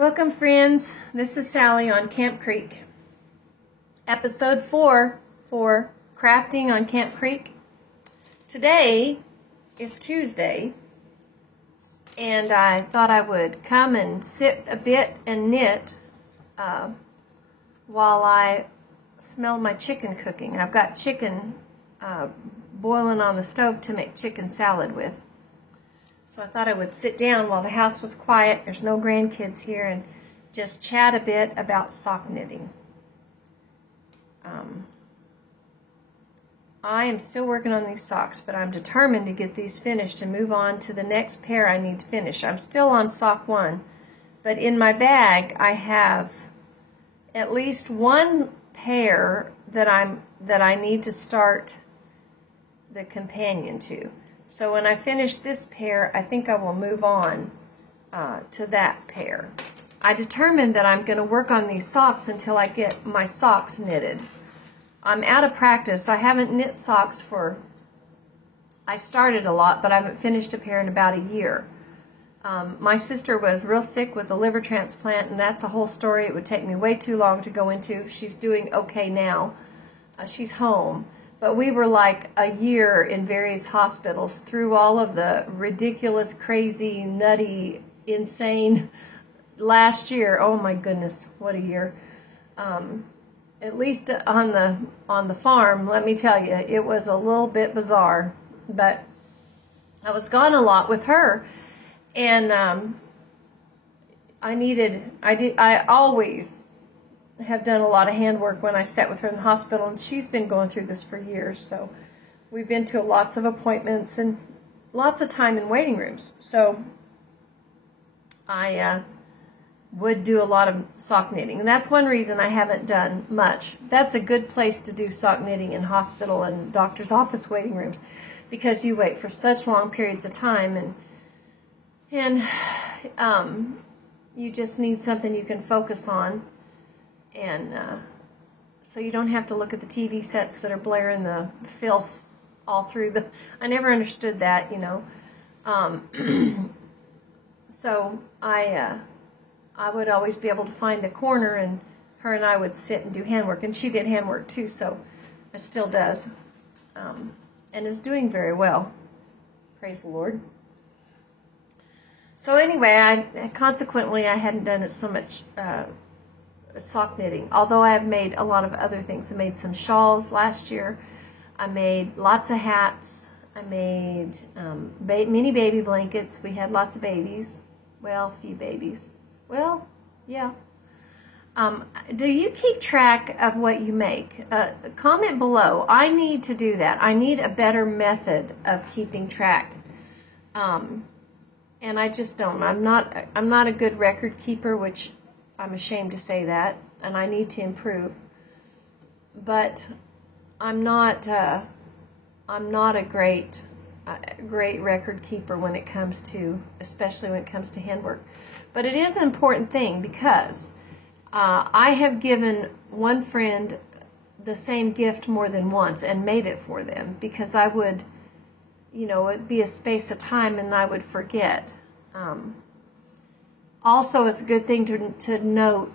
Welcome, friends. This is Sally on Camp Creek. Episode 4 for crafting on Camp Creek. Today is Tuesday, and I thought I would come and sit a bit and knit while I smell my chicken cooking. I've got chicken boiling on the stove to make chicken salad with. So I thought I would sit down while the house was quiet, there's no grandkids here, and just chat a bit about sock knitting. I am still working on these socks, but I'm determined to get these finished and move on to the next pair I need to finish. I'm still on sock 1, but in my bag I have at least one pair that I need to start the companion to. So when I finish this pair, I think I will move on to that pair. I determined that I'm going to work on these socks until I get my socks knitted. I'm out of practice. I haven't knit socks I started a lot, but I haven't finished a pair in about a year. My sister was real sick with a liver transplant, and that's a whole story. It would take me way too long to go into. She's doing okay now. She's home. But we were like a year in various hospitals through all of the ridiculous, crazy, nutty, insane last year. Oh my goodness, what a year. At least on the farm, let me tell you, it was a little bit bizarre. But I was gone a lot with her, and I always have done a lot of handwork when I sat with her in the hospital, and she's been going through this for years, so we've been to lots of appointments and lots of time in waiting rooms. So I would do a lot of sock knitting, and that's one reason I haven't done much. That's a good place to do sock knitting, in hospital and doctor's office waiting rooms, because you wait for such long periods of time, and you just need something you can focus on. And so you don't have to look at the TV sets that are blaring the filth all through the... I never understood that, you know. So I would always be able to find a corner, and her and I would sit and do handwork. And she did handwork too, so it still does. And is doing very well. Praise the Lord. So anyway, consequently, I hadn't done it so much... sock knitting, although I have made a lot of other things. I made some shawls last year. I made lots of hats. I made mini baby blankets. We had lots of babies. Well, a few babies. Well, yeah. Do you keep track of what you make? Comment below. I need to do that. I need a better method of keeping track. And I just don't. I'm not a good record keeper, which I'm ashamed to say that, and I need to improve. But I'm not a great record keeper when it comes to, especially when it comes to handwork. But it is an important thing, because I have given one friend the same gift more than once and made it for them, because I would, you know, it'd be a space of time and I would forget. Also, it's a good thing to note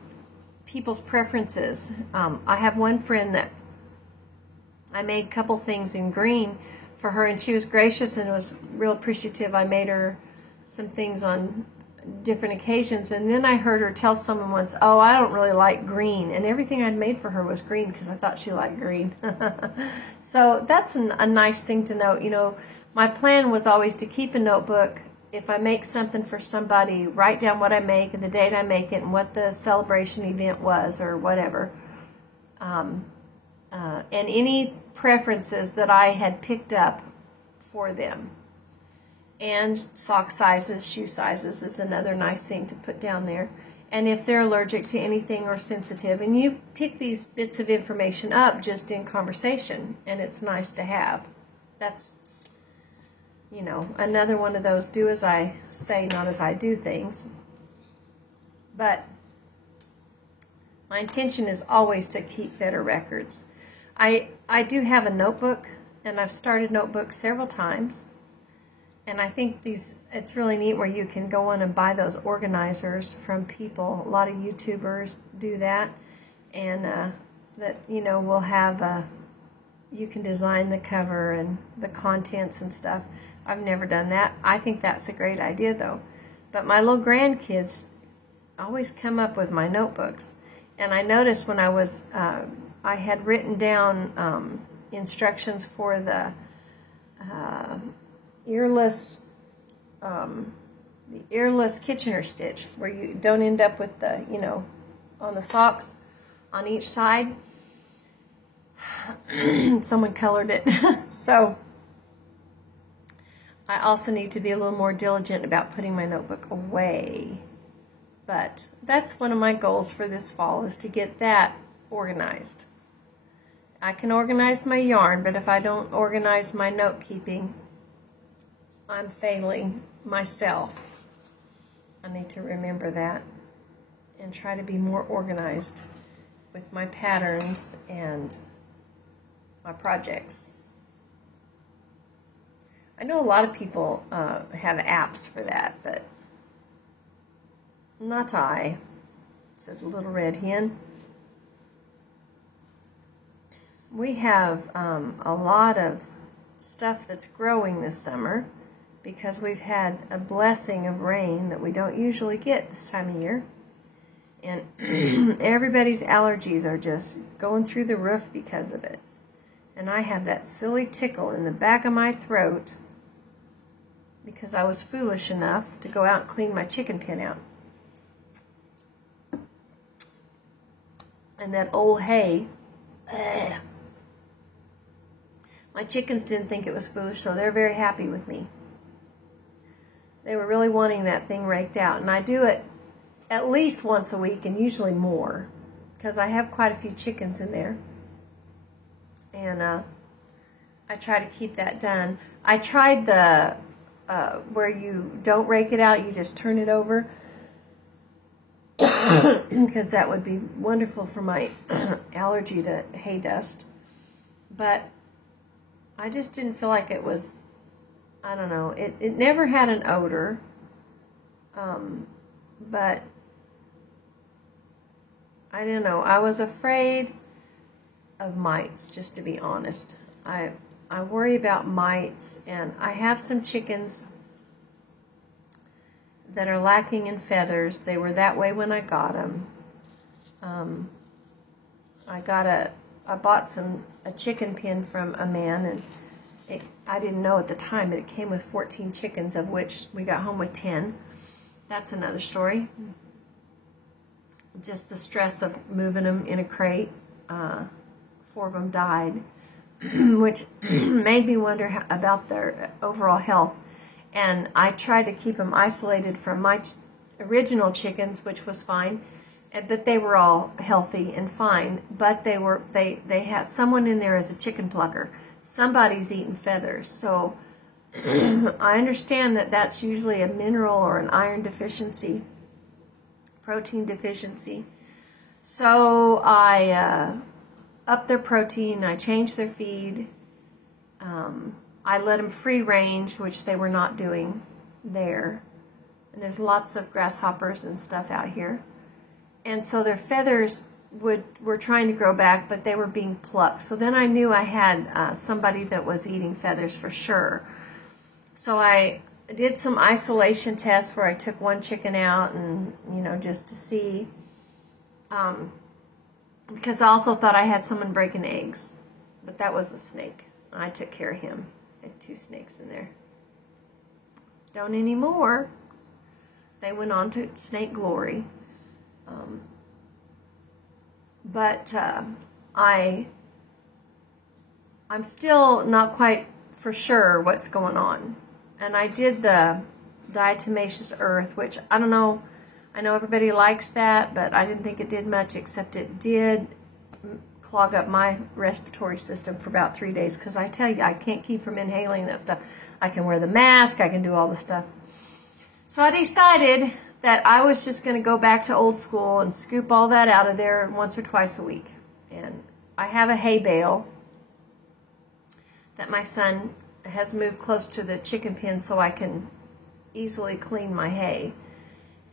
people's preferences. I have one friend that I made a couple things in green for her, and she was gracious and was real appreciative. I made her some things on different occasions, and then I heard her tell someone once, "Oh, I don't really like green," and everything I'd made for her was green because I thought she liked green. So that's a nice thing to note. You know, my plan was always to keep a notebook. If I make something for somebody, write down what I make and the date I make it and what the celebration event was or whatever. And any preferences that I had picked up for them. And sock sizes, shoe sizes is another nice thing to put down there. And if they're allergic to anything or sensitive. And you pick these bits of information up just in conversation, and it's nice to have. That's, you know, another one of those do as I say, not as I do things. But my intention is always to keep better records. I do have a notebook, and I've started notebooks several times. And I think it's really neat where you can go on and buy those organizers from people. A lot of YouTubers do that. And that, you know, will have, you can design the cover and the contents and stuff. I've never done that. I think that's a great idea, though. But my little grandkids always come up with my notebooks. And I noticed when I had written down instructions for the earless Kitchener stitch, where you don't end up with the, you know, on the socks on each side. Someone colored it. So I also need to be a little more diligent about putting my notebook away. But that's one of my goals for this fall, is to get that organized. I can organize my yarn, but if I don't organize my note keeping, I'm failing myself. I need to remember that and try to be more organized with my patterns and my projects. I know a lot of people have apps for that, but not I, said the little red hen. We have a lot of stuff that's growing this summer because we've had a blessing of rain that we don't usually get this time of year. And everybody's allergies are just going through the roof because of it. And I have that silly tickle in the back of my throat because I was foolish enough to go out and clean my chicken pen out. And that old hay, my chickens didn't think it was foolish, so they're very happy with me. They were really wanting that thing raked out. And I do it at least once a week, and usually more, because I have quite a few chickens in there. And I try to keep that done. I tried the where you don't rake it out, you just turn it over, because that would be wonderful for my allergy to hay dust. But I just didn't feel like it was, I don't know, it never had an odor, but I don't know, I was afraid of mites, just to be honest. I worry about mites, and I have some chickens that are lacking in feathers. They were that way when I got them. I bought a chicken pen from a man, and I didn't know at the time, but it came with 14 chickens, of which we got home with 10. That's another story. Just the stress of moving them in a crate. 4 of them died, which made me wonder about their overall health. And I tried to keep them isolated from my original chickens, which was fine, but they were all healthy and fine. But they had someone in there as a chicken plucker. Somebody's eating feathers, so I understand that that's usually a mineral or an iron deficiency, protein deficiency. So I upped their protein. I changed their feed. I let them free range, which they were not doing there. And there's lots of grasshoppers and stuff out here. And so their feathers were trying to grow back, but they were being plucked. So then I knew I had somebody that was eating feathers for sure. So I did some isolation tests where I took one chicken out, and, you know, just to see. Because I also thought I had someone breaking eggs. But that was a snake. I took care of him. I had 2 snakes in there. Don't anymore. They went on to snake glory. But I'm still not quite for sure what's going on. And I did the diatomaceous earth, which I don't know. I know everybody likes that, but I didn't think it did much, except it did clog up my respiratory system for about 3 days, because I tell you, I can't keep from inhaling that stuff. I can wear the mask, I can do all the stuff. So I decided that I was just going to go back to old school and scoop all that out of there once or twice a week. And I have a hay bale that my son has moved close to the chicken pen so I can easily clean my hay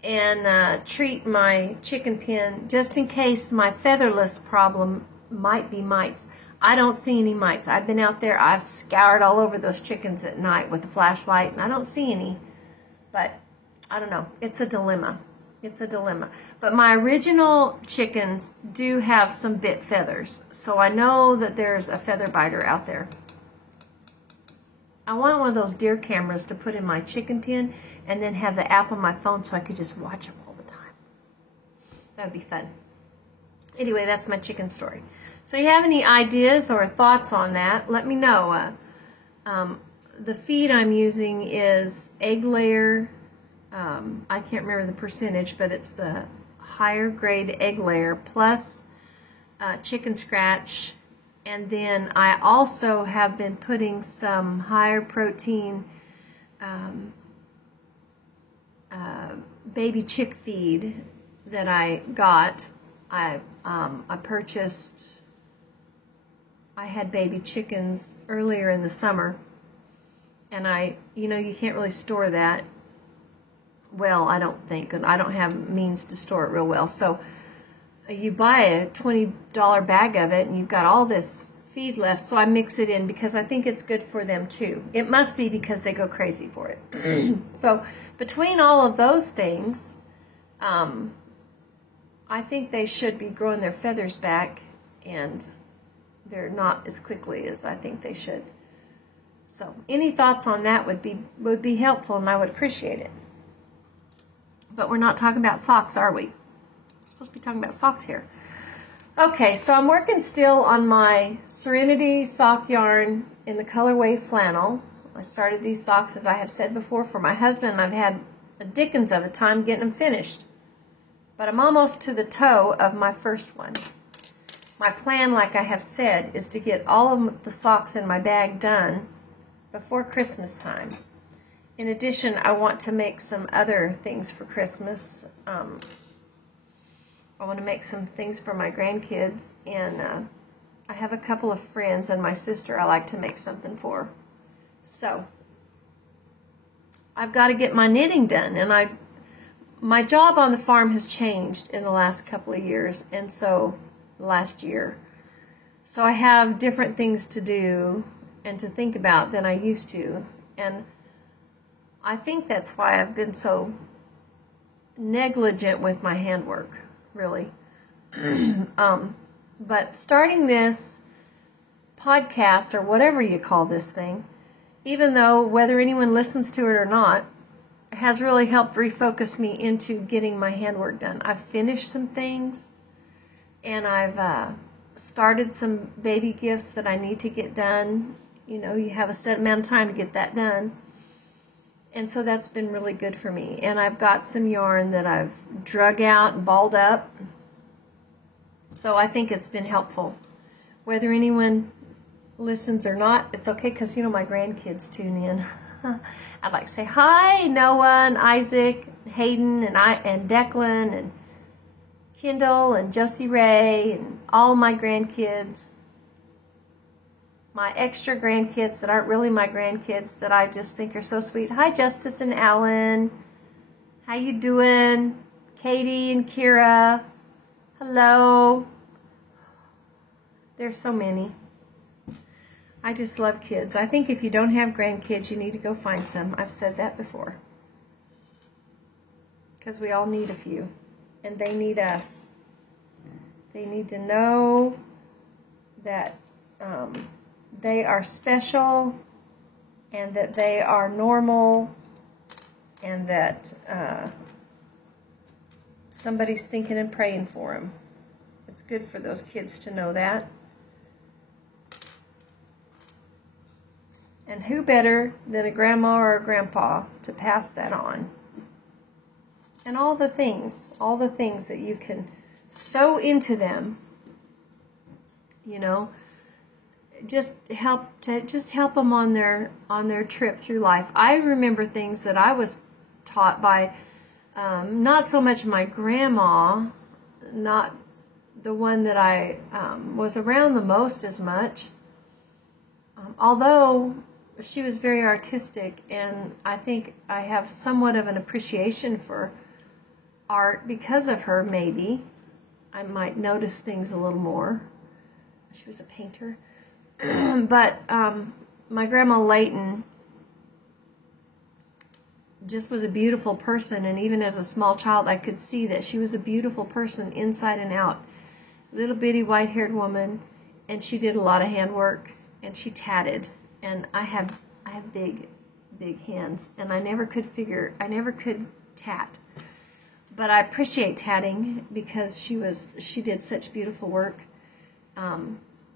and treat my chicken pen just in case my featherless problem might be mites. I don't see any mites. I've been out there, I've scoured all over those chickens at night with a flashlight, and I don't see any. But I don't know. It's a dilemma. It's a dilemma. But my original chickens do have some bit feathers, so I know that there's a feather biter out there. I want one of those deer cameras to put in my chicken pen and then have the app on my phone so I could just watch them all the time. That would be fun. Anyway, that's my chicken story. So you have any ideas or thoughts on that, let me know. The feed I'm using is egg layer. I can't remember the percentage, but it's the higher grade egg layer plus chicken scratch. And then I also have been putting some higher protein baby chick feed that I got. I purchased, I had baby chickens earlier in the summer, and you can't really store that well, I don't think, and I don't have means to store it real well. So you buy a $20 bag of it and you've got all this feed left, so I mix it in because I think it's good for them too. It must be because they go crazy for it. So between all of those things, I think they should be growing their feathers back, and they're not as quickly as I think they should. So any thoughts on that would be helpful, and I would appreciate it. But we're not talking about socks, are we? We're supposed to be talking about socks here. Okay, so I'm working still on my Serenity sock yarn in the colorway flannel. I started these socks, as I have said before, for my husband, and I've had a dickens of a time getting them finished. But I'm almost to the toe of my first one. My plan, like I have said, is to get all of the socks in my bag done before Christmas time. In addition, I want to make some other things for Christmas. I want to make some things for my grandkids, and I have a couple of friends and my sister I like to make something for. So I've got to get my knitting done, and my job on the farm has changed in the last couple of years, and so last year. So I have different things to do and to think about than I used to, and I think that's why I've been so negligent with my handwork, really. But starting this podcast, or whatever you call this thing, even though whether anyone listens to it or not, has really helped refocus me into getting my handwork done. I've finished some things, and I've started some baby gifts that I need to get done. You have a set amount of time to get that done. And so that's been really good for me. And I've got some yarn that I've drug out and balled up. So I think it's been helpful. Whether anyone listens or not, it's okay, because my grandkids tune in. I'd like to say hi, Noah and Isaac, Hayden and Declan and Kendall and Josie Ray and all my grandkids. My extra grandkids that aren't really my grandkids that I just think are so sweet. Hi, Justice and Alan. How you doing? Katie and Kira. Hello. There's so many. I just love kids. I think if you don't have grandkids, you need to go find some. I've said that before. Because we all need a few. And they need us. They need to know that they are special, and that they are normal, and that somebody's thinking and praying for them. It's good for those kids to know that. And who better than a grandma or a grandpa to pass that on? And all the things that you can sow into them, just help them on their trip through life. I remember things that I was taught by not so much my grandma, not the one that I was around the most as much, although she was very artistic, and I think I have somewhat of an appreciation for art because of her, maybe. I might notice things a little more. She was a painter. But my grandma Layton just was a beautiful person, and even as a small child I could see that she was a beautiful person inside and out. Little bitty white-haired woman, and she did a lot of handwork, and she tatted, and I have big hands, and I never could tat. But I appreciate tatting because she did such beautiful work.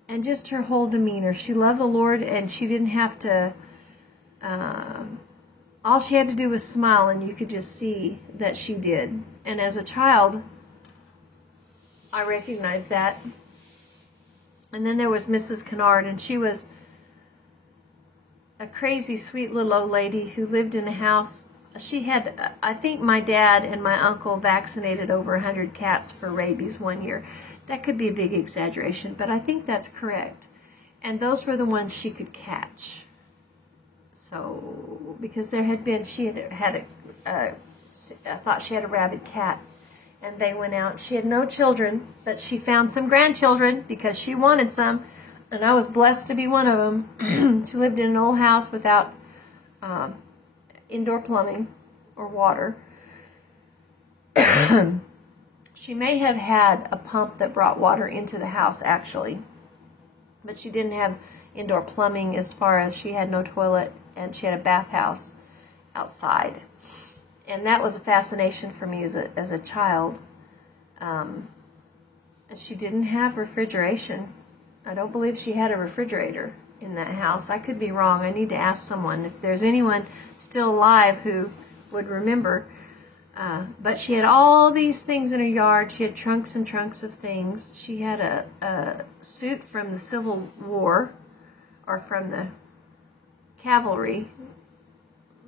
And just her whole demeanor. She loved the Lord, and she didn't have to, all she had to do was smile, and you could just see that she did. And as a child, I recognized that. And then there was Mrs. Kennard, and she was a crazy, sweet little old lady who lived in a house. She had, I think my dad and my uncle vaccinated over 100 cats for rabies one year. That could be a big exaggeration, but I think that's correct. And those were the ones she could catch. So, because there had been, she had I thought she had a rabid cat, and they went out. She had no children, but she found some grandchildren because she wanted some, and I was blessed to be one of them. She lived in an old house without indoor plumbing or water. She may have had a pump that brought water into the house, actually, but she didn't have indoor plumbing as far as she had no toilet, and she had a bathhouse outside. And that was a fascination for me as a child. She didn't have refrigeration. I don't believe she had a refrigerator in that house. I could be wrong. I need to ask someone if there's anyone still alive who would remember. But she had all these things in her yard. She had trunks and trunks of things. She had a suit from the Civil War, or from the cavalry,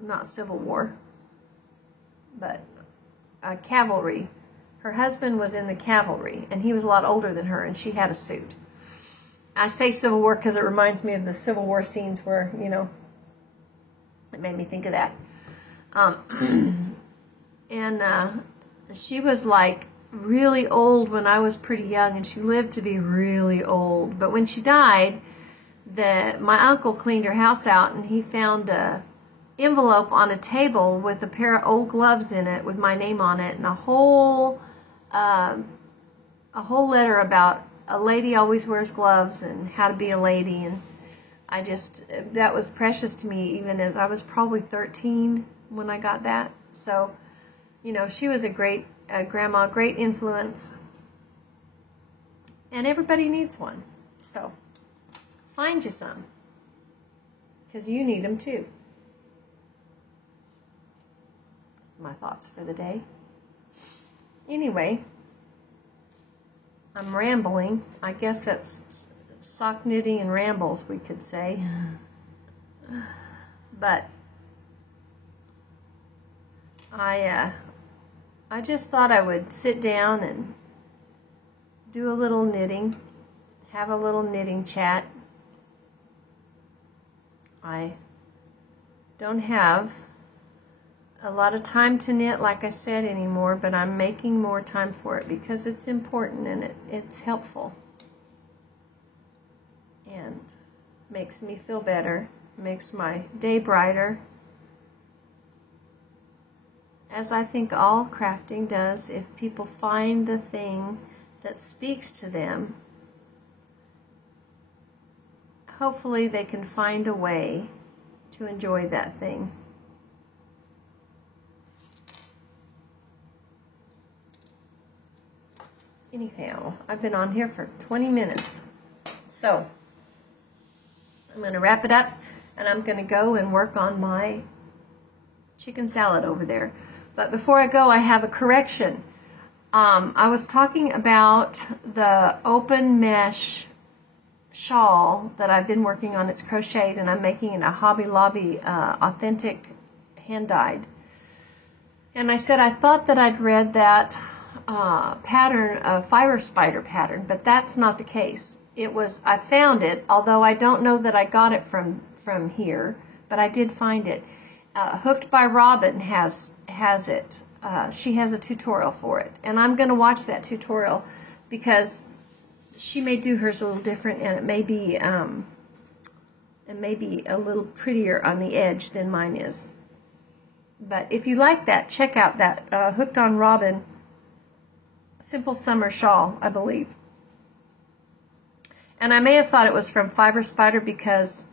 not Civil War, but cavalry. Her husband was in the cavalry, and he was a lot older than her, and she had a suit. I say Civil War because it reminds me of the Civil War scenes where, you know, it made me think of that. And she was like really old when I was pretty young, and she lived to be really old. But when she died, my uncle cleaned her house out, and he found a envelope on a table with a pair of old gloves in it with my name on it, and a whole letter about a lady always wears gloves and how to be a lady. And that was precious to me, even as I was probably 13 when I got that. So, you know, she was a great grandma, great influence, and everybody needs one. So find you some, because you need them too. That's my thoughts for the day. Anyway, I'm rambling. I guess that's sock knitting and rambles, we could say. But I just thought I would sit down and do a little knitting, have a little knitting chat. I don't have a lot of time to knit, like I said, anymore, but I'm making more time for it because it's important and it's helpful and makes me feel better, makes my day brighter, as I think all crafting does. If people find the thing that speaks to them, hopefully they can find a way to enjoy that thing. Anyhow, I've been on here for 20 minutes, so I'm going to wrap it up, and I'm going to go and work on my chicken salad over there. But before I go, I have a correction. I was talking about the open mesh shawl that I've been working on. It's crocheted, and I'm making it a Hobby Lobby authentic hand-dyed. And I said I thought that I'd read that pattern, fiber spider pattern, but that's not the case. I found it, although I don't know that I got it from here. but I did find it. Hooked by Robin has it. She has a tutorial for it, and I'm going to watch that tutorial because she may do hers a little different, and it may be a little prettier on the edge than mine is. But if you like that, check out that Hooked on Robin Simple Summer Shawl, I believe. And I may have thought it was from Fiber Spider because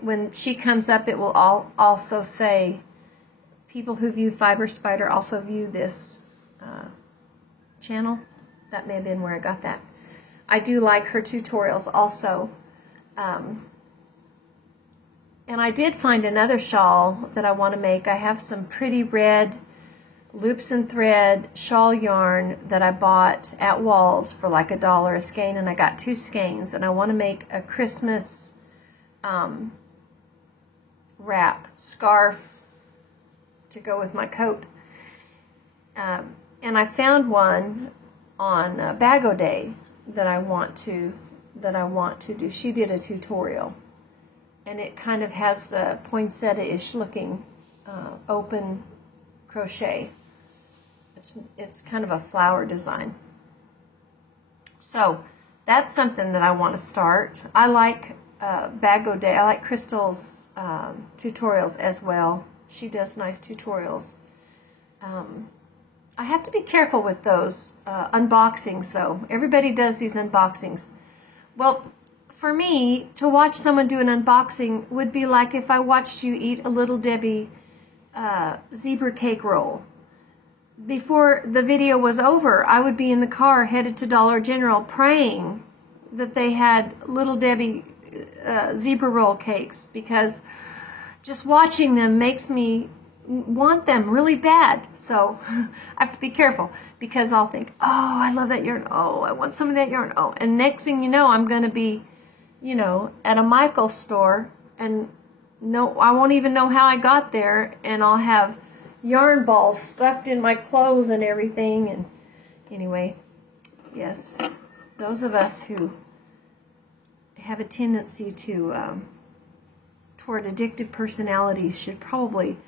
when she comes up, it will also say, people who view Fiber Spider also view this channel. That may have been where I got that. I do like her tutorials also. And I did find another shawl that I want to make. I have some pretty red loops and thread shawl yarn that I bought at Walls for like $1 a skein, and I got 2 skeins, and I want to make a Christmas wrap scarf to go with my coat. And I found one on Bago Day that I want to do. She did a tutorial, and it kind of has the poinsettia-ish looking open crochet. It's kind of a flower design. So that's something that I want to start. I like Bago Day. I like Crystal's tutorials as well. She does nice tutorials. I have to be careful with those unboxings, though. Everybody does these unboxings. Well, for me, to watch someone do an unboxing would be like if I watched you eat a Little Debbie zebra cake roll. Before the video was over, I would be in the car headed to Dollar General praying that they had Little Debbie zebra roll cakes, because just watching them makes me want them really bad. So I have to be careful, because I'll think, oh, I love that yarn. Oh, I want some of that yarn. Oh, and next thing you know, I'm going to be, you know, at a Michael's store, and I won't even know how I got there, and I'll have yarn balls stuffed in my clothes and everything. And anyway, yes, those of us who have a tendency to toward addictive personalities should probably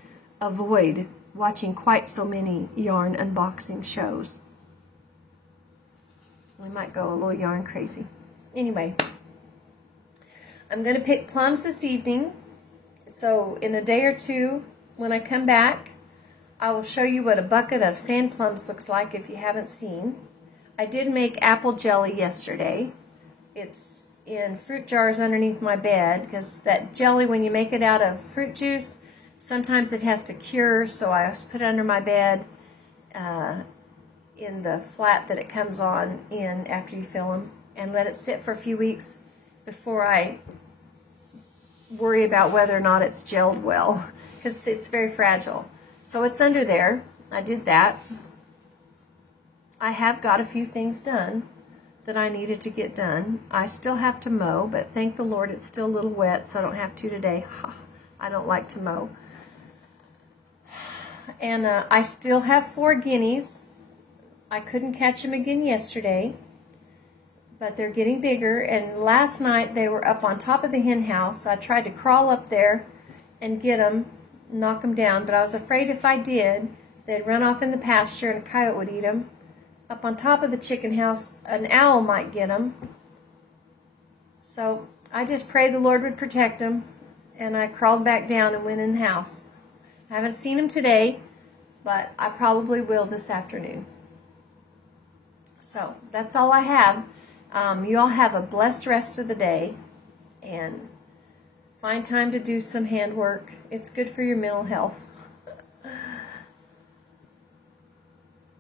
avoid watching quite so many yarn unboxing shows. We might go a little yarn crazy. Anyway, I'm going to pick plums this evening, so in a day or two when I come back, I will show you what a bucket of sand plums looks like if you haven't seen. I did make apple jelly yesterday. It's in fruit jars underneath my bed, because that jelly, when you make it out of fruit juice, sometimes it has to cure, so I just put it under my bed in the flat that it comes on in after you fill them, and let it sit for a few weeks before I worry about whether or not it's gelled well, because it's very fragile. So it's under there. I did that. I have got a few things done that I needed to get done. I still have to mow, but thank the Lord it's still a little wet, so I don't have to today. I don't like to mow. And I still have 4 guineas. I couldn't catch them again yesterday, but they're getting bigger. And last night they were up on top of the hen house. I tried to crawl up there and get them, knock them down, but I was afraid if I did, they'd run off in the pasture and a coyote would eat them. Up on top of the chicken house, an owl might get them. So I just prayed the Lord would protect them, and I crawled back down and went in the house. I haven't seen them today, but I probably will this afternoon. So that's all I have. You all have a blessed rest of the day, and find time to do some handwork. It's good for your mental health.